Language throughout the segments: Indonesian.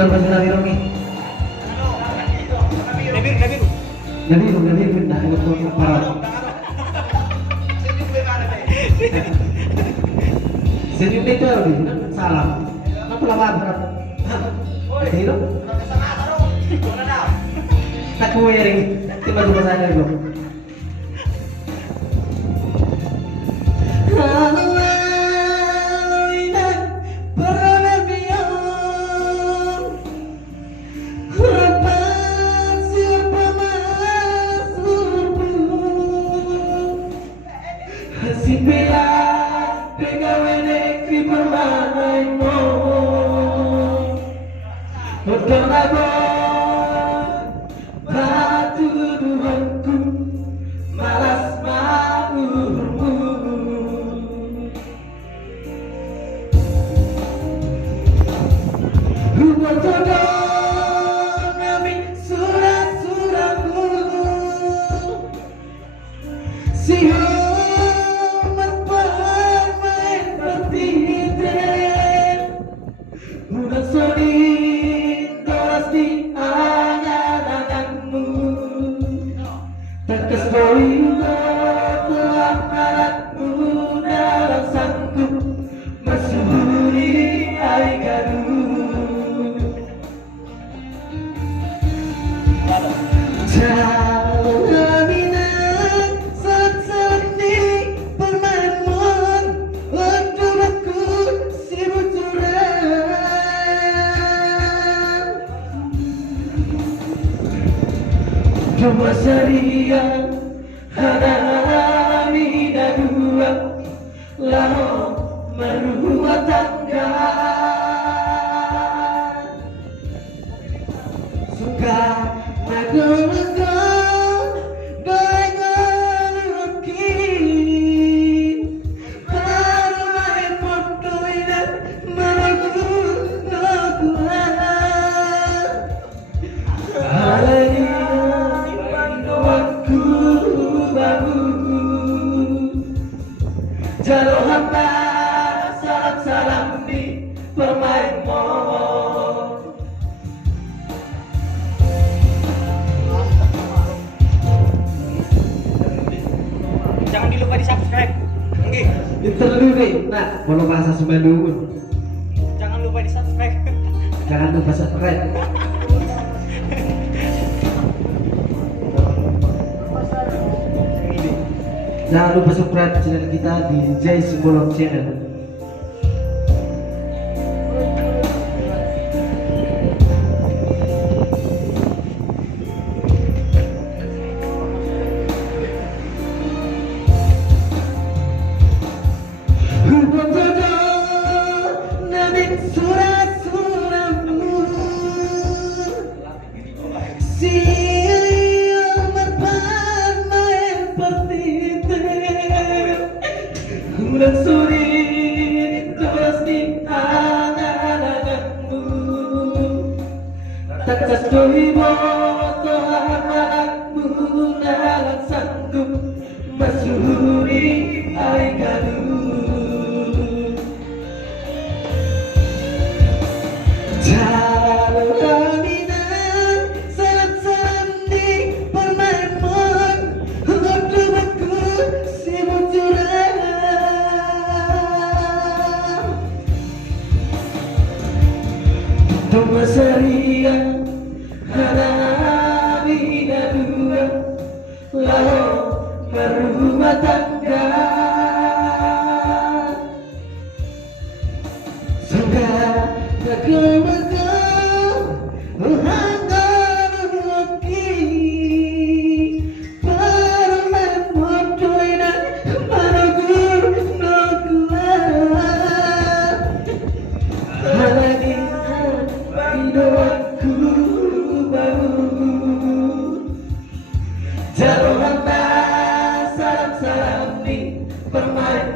Dalam baju nabi romi. Nabi nah untuk para. Senyum itu salam. Apa lawan berapa? Itu? Tak wearing. Tiba tiba sana itu. Sipila pegawai di Parmaen Udah batu duhanku malas malumu Rumah todong kami surat-suratmu Cuma seria hanami dua lalu merumah tangga suka naga-naga dengan-dengan Parmaen pondoinan Jalo hamba salam di Parmaen Jangan dilupa di subscribe. Oke. Interlude. Nah, kalau bahasa Simalungun. Jangan lupa di subscribe. Jangan lupa subscribe. Jangan lupa subscribe channel kita di Simalungun channel. Surat-suratmu Parmaen partitir Bulan suri terus di angan-anganmu Tak kasih moto anakmu dalam sanggup Masuri ai galuh Tunggu seria hanami dua lalu berumah tangga sudah naga-naga hangat lagi Parmaen pondoinan maragur halagi doaku baru Jalo hamba salam di Parmaen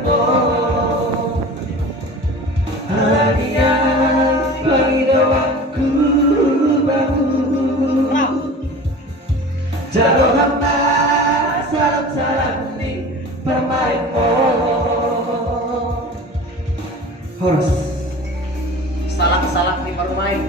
hadiah bagi doaku baru Jalo hamba salam di Parmaen Horus. Salam di Parmaen.